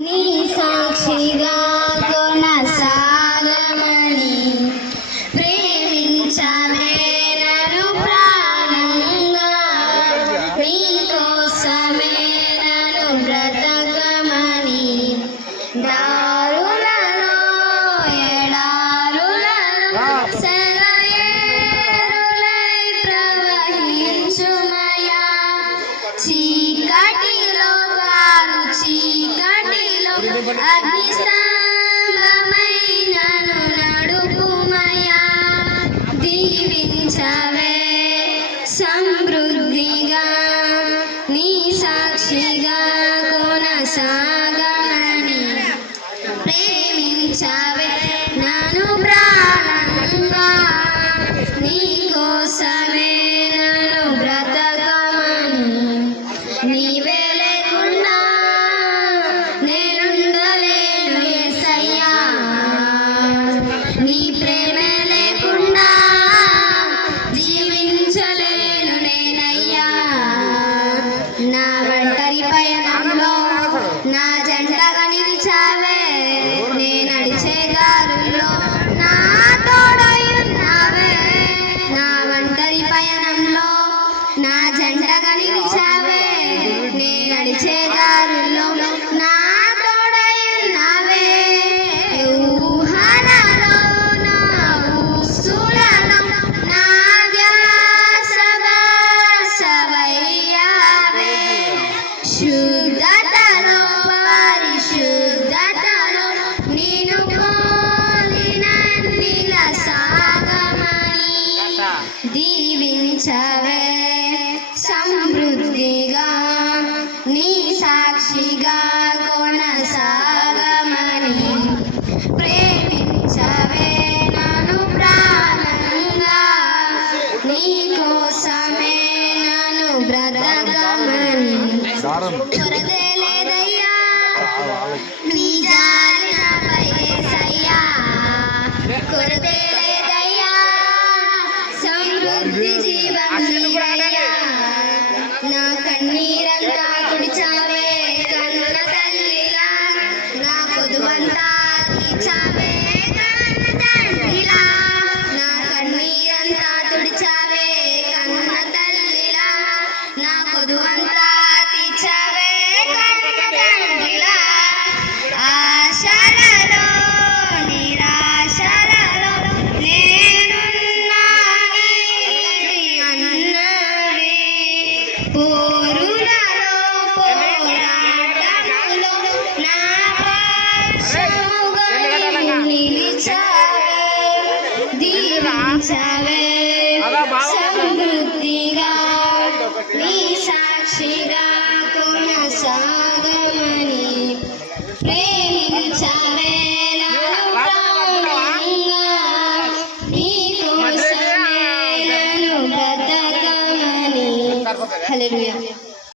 నీ సాక్షిగా కొనసాగమని ప్రేమించవే నన్ను ప్రాణంగా, నీ కోసమే నన్ను బ్రతకమని దారులలో ఎడారులలో సెలయేరులై ప్రవహించుమయా, చీకటిలో కారు చీకటిలో అగ్నిస్తంభమై నన్ను నడుపుమయా, దీవించవే సమృద్ధిగా నీ సాక్షిగా కొనసాగమని ప్రేమించవే నన్ను ప్రాణంగా, నీ కోసమే నన్ను బ్రతకమని నీవే లేకుండా నేనుండలేను యేసయ్యా, నీ ప్రేమే లేకుండా జీవించలేను నేనయ్యా, నా ఒంటరి పయనంలో నా జంటగా నిలిచావే, నే నడిచే దారుల్లో నా తోడై ఉన్నావే, నా ఒంటరి పయనంలో నా జంటగా నిలిచావే, నే నడిచే దారుల్లో నా తోడై ఉన్నావే, ఊహలలో నా ఊసులలో నా ధ్యాస భాషవయ్యావే, శుద్ధతలో పరిశుద్ధతలో నిన్ను పోలినన్నిలా సాగమని దీవించవే సమృద్ధిగా నీ సాక్షిగా కొనసాగమని ప్రేమించవే నన్ను ప్రాణంగా, నీ కోసమే నన్ను బ్రతకమని కొరతే లేదయ్యా నీ జాలి నాపై యేసయ్యా, కొరతే లేదయ్యా సమృద్ధి జీవం నీవయ్యా, నా కన్నీరంతా తుడిచావే కన్న తల్లిలా, నా పొదువంతా తీర్చావే కన్న తండ్రిలా, నా కన్నీరంతా తుడిచావే కన్న తల్లిలా, నా పొదువంతా తీర్చావే కన్న తండ్రిలా, ఆశలలో నిరాశలలో నేనున్నానే అన్నవే, పోరులలో పోరాటములో నా పక్షముగా నిలిచావే, దీవించవే సమృద్ధిగా నీ సాక్షిగా కొనసాగమని ప్రేమించవే నన్ను ప్రాణంగా, నీ కోసమే నన్ను బ్రతకమని. హల్లెలూయా.